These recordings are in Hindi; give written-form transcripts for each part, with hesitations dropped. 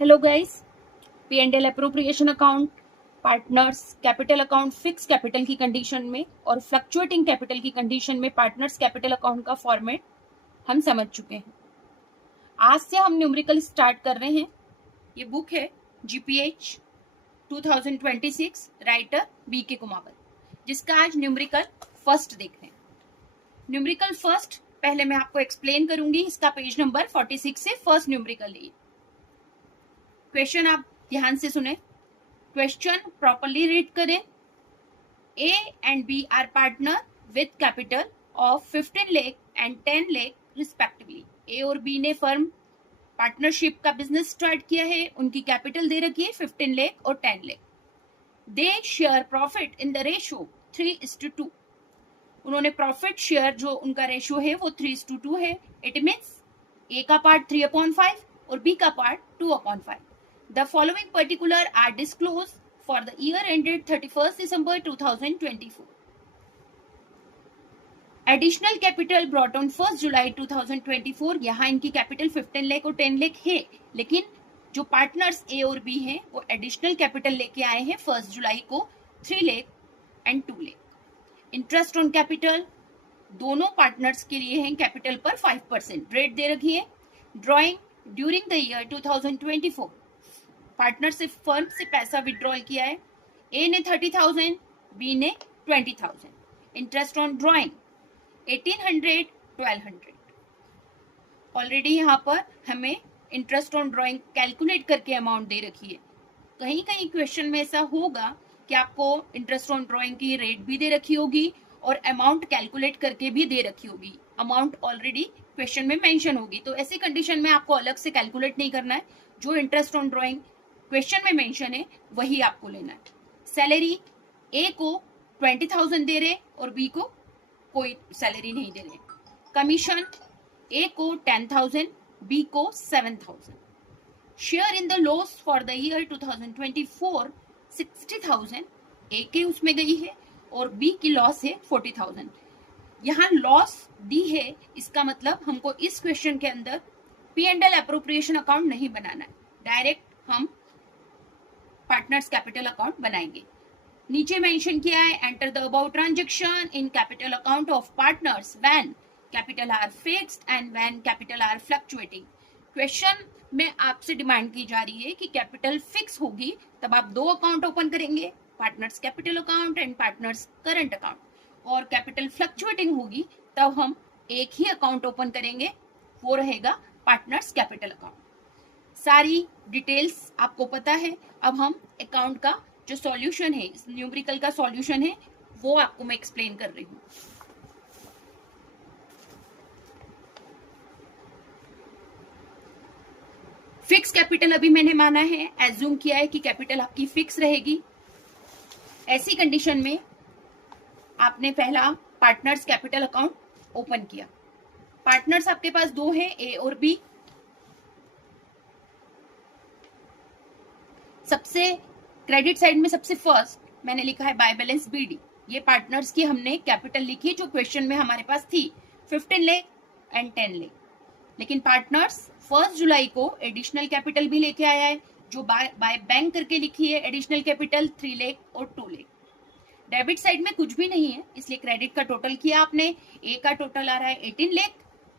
Hello guys, P and L appropriation account, partners capital account fix capital की कंडीशन में और फ्लक्चुएटिंग कैपिटल की कंडीशन में पार्टनर्स कैपिटल अकाउंट का फॉर्मेट हम समझ चुके हैं। आज से हम न्यूमेरिकल स्टार्ट कर रहे हैं। ये बुक है जीपीएच 2026, राइटर बीके कुमावत, जिसका आज न्यूमेरिकल फर्स्ट देखते हैं। न्यूमेरिकल फर्स्ट पहले मैं आपको एक्सप्लेन करूंगी। इसका पेज नंबर 46 से फर्स्ट न्यूमेरिकल है। क्वेश्चन आप ध्यान से सुने, क्वेश्चन प्रॉपरली रीड करें। A and B are partner with capital of 15 lakh and 10 lakh respectively. A और बी ने फर्म पार्टनरशिप का बिजनेस स्टार्ट किया है। उनकी कैपिटल दे रखी है 15 लाख और 10 lakh. They share profit in the ratio 3:2। उन्होंने प्रॉफिट शेयर जो उनका रेशियो है वो 3:2 है। इट मीन्स ए का पार्ट 3/5 और बी का part 2/5। The following particulars are disclosed for the year ended 31st December 2024. Additional capital brought on 1st July 2024. यहाँ इनकी कैपिटल 15 लाख और 10 लाख है, लेकिन जो पार्टनर्स ए और बी हैं वो एडिशनल कैपिटल लेके आए हैं 1 जुलाई को 3 lakh and 2 lakh. Interest on capital दोनों पार्टनर्स के लिए है कैपिटल पर 5% रेट दे रखी है। Drawing during the year 2024 partner से फर्म से पैसा विड्रॉल किया है। ए ने 30,000, बी ने 20,000। Interest on drawing 1800, 1200। ऑलरेडी यहाँ पर हमें इंटरेस्ट ऑन ड्रॉइंग कैलकुलेट करके अमाउंट दे रखी है। कहीं कहीं क्वेश्चन में ऐसा होगा कि आपको इंटरेस्ट ऑन ड्रॉइंग की रेट भी दे रखी होगी और अमाउंट कैलकुलेट करके भी दे रखी होगी। अमाउंट ऑलरेडी क्वेश्चन में मेंशन होगी, तो ऐसी कंडीशन में आपको अलग से कैलकुलेट नहीं करना है। जो इंटरेस्ट ऑन ड्रॉइंग क्वेश्चन में मेंशन है वही आपको लेना है। सैलरी ए को 20,000 दे रहे और बी को कोई सैलरी नहीं दे रहे। कमीशन ए को 10,000, बी को 7,000। Share in the loss for the year 2024 60,000 ए के उसमें गई है और बी की लॉस है 40,000। यहाँ लॉस दी है, इसका मतलब हमको इस क्वेश्चन के अंदर P and L appropriation account नहीं बनाना है, डायरेक्ट हम पार्टनर्स कैपिटल अकाउंट बनाएंगे। नीचे मेंशन किया है, enter the about transaction in capital account of partners when capital R fixed and when capital R fluctuating. Question में आपसे डिमांड की जा रही है कि कैपिटल फिक्स होगी तब आप दो अकाउंट ओपन करेंगे, partners capital account and partners current account, और कैपिटल फ्लक्चुएटिंग होगी तब हम एक ही अकाउंट ओपन करेंगे, वो रहेगा पार्टनर्स कैपिटल अकाउंट। सारी डिटेल्स आपको पता है। अब हम अकाउंट का जो सॉल्यूशन है, इस न्यूमेरिकल का सॉल्यूशन है, वो आपको मैं एक्सप्लेन कर रही हूँ। फिक्स कैपिटल अभी मैंने माना है, एज्यूम किया है कि कैपिटल आपकी फिक्स रहेगी। ऐसी कंडीशन में आपने पहला पार्टनर्स कैपिटल अकाउंट ओपन किया। पार्टनर्स आपके पास दो हैं, ए और बी। सबसे क्रेडिट साइड में सबसे फर्स्ट मैंने लिखा है बाय बैलेंस बीडी। ये पार्टनर्स की हमने कैपिटल लिखी जो क्वेश्चन में हमारे पास थी 15 लाख एंड 10 लाख, लेकिन पार्टनर्स 1 जुलाई को एडिशनल कैपिटल भी लेके आया है जो बाय बैंक करके लिखी है एडिशनल कैपिटल 3 लाख और 2 लाख। डेबिट साइड में कुछ भी नहीं है, इसलिए क्रेडिट का टोटल किया आपने। ए का टोटल आ रहा है 18 लाख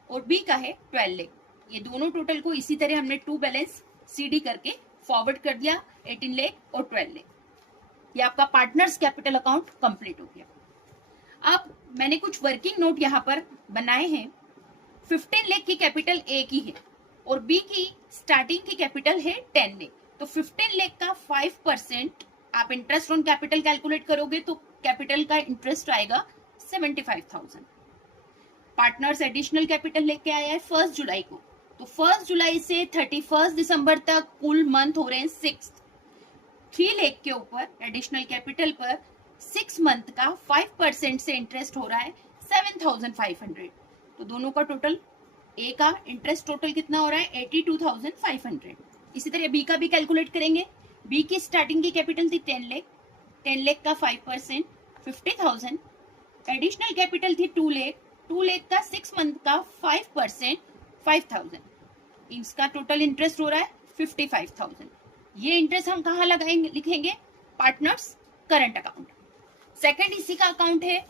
और बी का है 12 लाख। ये दोनों टोटल को इसी तरह हमने टू बैलेंस सीडी करके फॉरवर्ड कर दिया, 18 लाख और 12 लाख। ये आपका पार्टनर्स कैपिटल अकाउंट कंप्लीट हो गया। अब मैंने कुछ वर्किंग नोट यहाँ पर बनाए हैं। 15 लाख की कैपिटल ए की है और बी की स्टार्टिंग की कैपिटल है 10 लाख, तो 15 लाख का 5% आप इंटरेस्ट ऑन कैपिटल कैलकुलेट करोगे तो कैपिटल का इंटरेस्ट आएगा 75,000। पार्टनर्स एडिशनल कैपिटल लेके आया है 1 जुलाई को, तो 1 जुलाई से 31 दिसंबर तक कुल मंथ हो रहे हैं 6। 3 लाख के ऊपर एडिशनल कैपिटल पर 6 मंथ का 5% से इंटरेस्ट हो रहा है 7,500। तो दोनों का टोटल, ए का इंटरेस्ट टोटल कितना हो रहा है 82,500। इसी तरह बी का भी कैलकुलेट करेंगे। बी की स्टार्टिंग की कैपिटल थी 10 लाख, 10 लाख का 5% 50,000। एडिशनल कैपिटल थी 2 लाख, 2 लाख का 6 मंथ का 5% 5,000। इसका टोटल इंटरेस्ट हो रहा है 55,000। ये इंटरेस्ट हम कहाँ लगाएंगे, लिखेंगे पार्टनर्स करंट अकाउंट। सेकंड इसी का अकाउंट है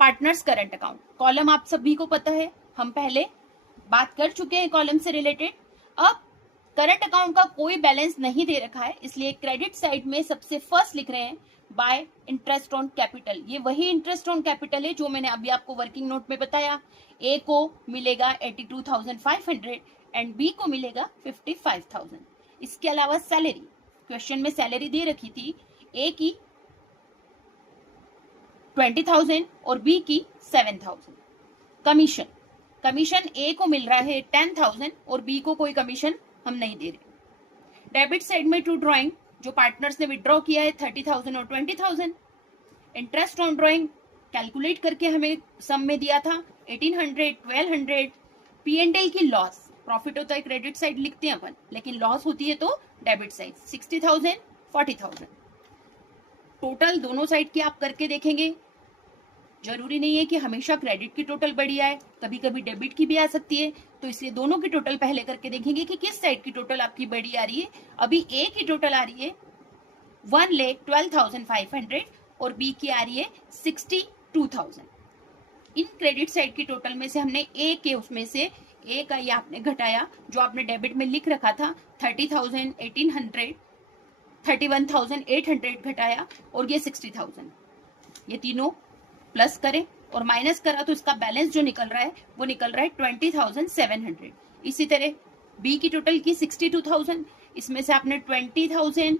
पार्टनर्स करंट अकाउंट। कॉलम आप सभी को पता है, हम पहले बात कर चुके हैं कॉलम से रिलेटेड। अब करंट अकाउंट का कोई बैलेंस नहीं दे रखा है, इसलिए क्रेडिट साइड में सबसे फर्स्ट लिख रहे हैं बाय इंटरेस्ट ऑन कैपिटल। ये वही इंटरेस्ट ऑन कैपिटल है जो मैंने अभी आपको वर्किंग नोट में बताया। ए को मिलेगा 82,500 एंड बी को मिलेगा 55,000। इसके अलावा सैलरी, क्वेश्चन में सैलरी दे रखी थी, ए की 20,000 और बी की 7,000। कमीशन, कमीशन ए को मिल रहा है 10,000 और बी को कोई कमीशन हम नहीं दे रहे। डेबिट साइड में टू ड्रॉइंग, जो पार्टनर्स ने विड्रॉ किया है 30,000 और 20,000। इंटरेस्ट ऑन ड्रॉइंग कैलकुलेट करके हमें सम में दिया था 1800, 1200। P&L की लॉस, प्रॉफिट होता है क्रेडिट साइड लिखते हैं अपन, लेकिन लॉस होती है तो डेबिट साइड 60,000, 40,000। टोटल दोनों साइड की आप करके देखेंगे। जरूरी नहीं है कि हमेशा क्रेडिट की टोटल बड़ी आए, कभी कभी डेबिट की भी आ सकती है, तो इसलिए दोनों की टोटल पहले करके देखेंगे कि किस साइड की टोटल आपकी बड़ी आ रही है। अभी ए की टोटल आ रही है 1,12,500 और बी की आ रही है 62,000। इन क्रेडिट साइड की टोटल में से हमने ए के उसमें से ए का ये आपने घटाया, जो आपने डेबिट में लिख रखा था 30,000, 1800, 31,800 घटाया और ये 60,000। ये तीनों प्लस करें और माइनस करा तो इसका बैलेंस जो निकल रहा है वो निकल रहा है 20,700। इसी तरह बी की टोटल की 62,000, इसमें से आपने 20,000,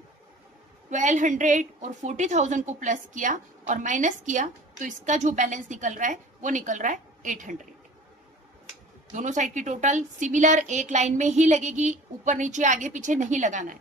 1200 और 40,000 को प्लस किया और माइनस किया तो इसका जो बैलेंस निकल रहा है वो निकल रहा है 800। दोनों साइड की टोटल सिमिलर एक लाइन में ही लगेगी, ऊपर नीचे आगे पीछे नहीं लगाना है।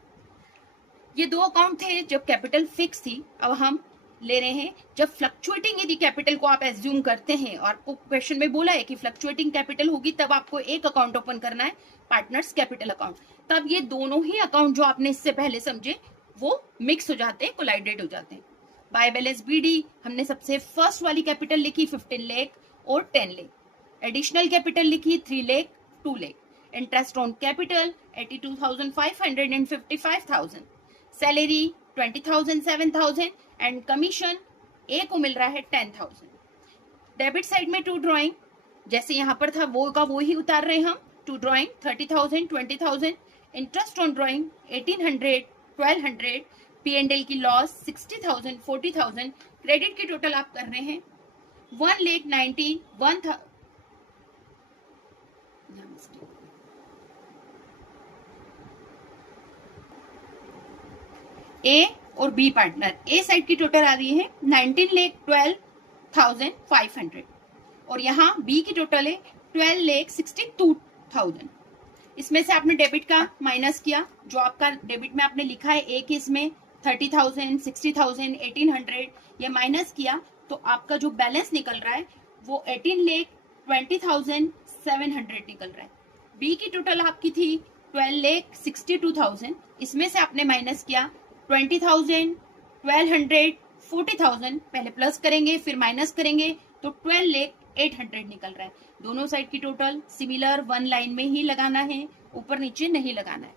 ये दो अकाउंट थे जब कैपिटल फिक्स थी। अब हम ले रहे हैं जब फ्लक्चुएटिंग यदि कैपिटल को आप एज्यूम करते हैं, और आपको क्वेश्चन में बोला है कि फ्लक्चुएटिंग कैपिटल होगी तब आपको एक अकाउंट ओपन करना है, पार्टनर्स कैपिटल अकाउंट। तब ये दोनों ही अकाउंट जो आपने इससे पहले समझे वो मिक्स हो जाते हैं, कोलाइडेड हो जाते हैं। बाय बैलेंस बीडी हमने सबसे फर्स्ट वाली कैपिटल लिखी 15 लाख और 10 लाख। एडिशनल कैपिटल लिखी 3 lakh, 2 lakh. Interest on capital 82,500 and 55,000। Salary 20,000, 7,000 and commission A को मिल रहा है 10,000। डेबिट साइड में टू ड्रॉइंग जैसे यहाँ पर था वो का वो ही उतार रहे हैं हम। To drawing 30,000, 20,000। Interest on drawing 1800, 1200। P&L की लॉस 60,000, 40,000। क्रेडिट की टोटल आप कर रहे हैं 1,91,000। ए और बी पार्टनर, ए साइड की टोटल आ रही है 19,12,500 और यहाँ बी की टोटल है 12,62,000। इसमें से आपने डेबिट का माइनस किया, जो आपका डेबिट में आपने लिखा है ए के इसमें 30,000, 60,000, 1800, ये माइनस किया तो आपका जो बैलेंस निकल रहा है वो 18,20,700 निकल रहा है। बी की टोटल आपकी थी 12,62,000, इसमें से आपने माइनस किया 20,000, 1200, 40,000। पहले प्लस करेंगे फिर माइनस करेंगे तो 12,800 निकल रहा है। दोनों साइड की टोटल सिमिलर वन लाइन में ही लगाना है, ऊपर नीचे नहीं लगाना है।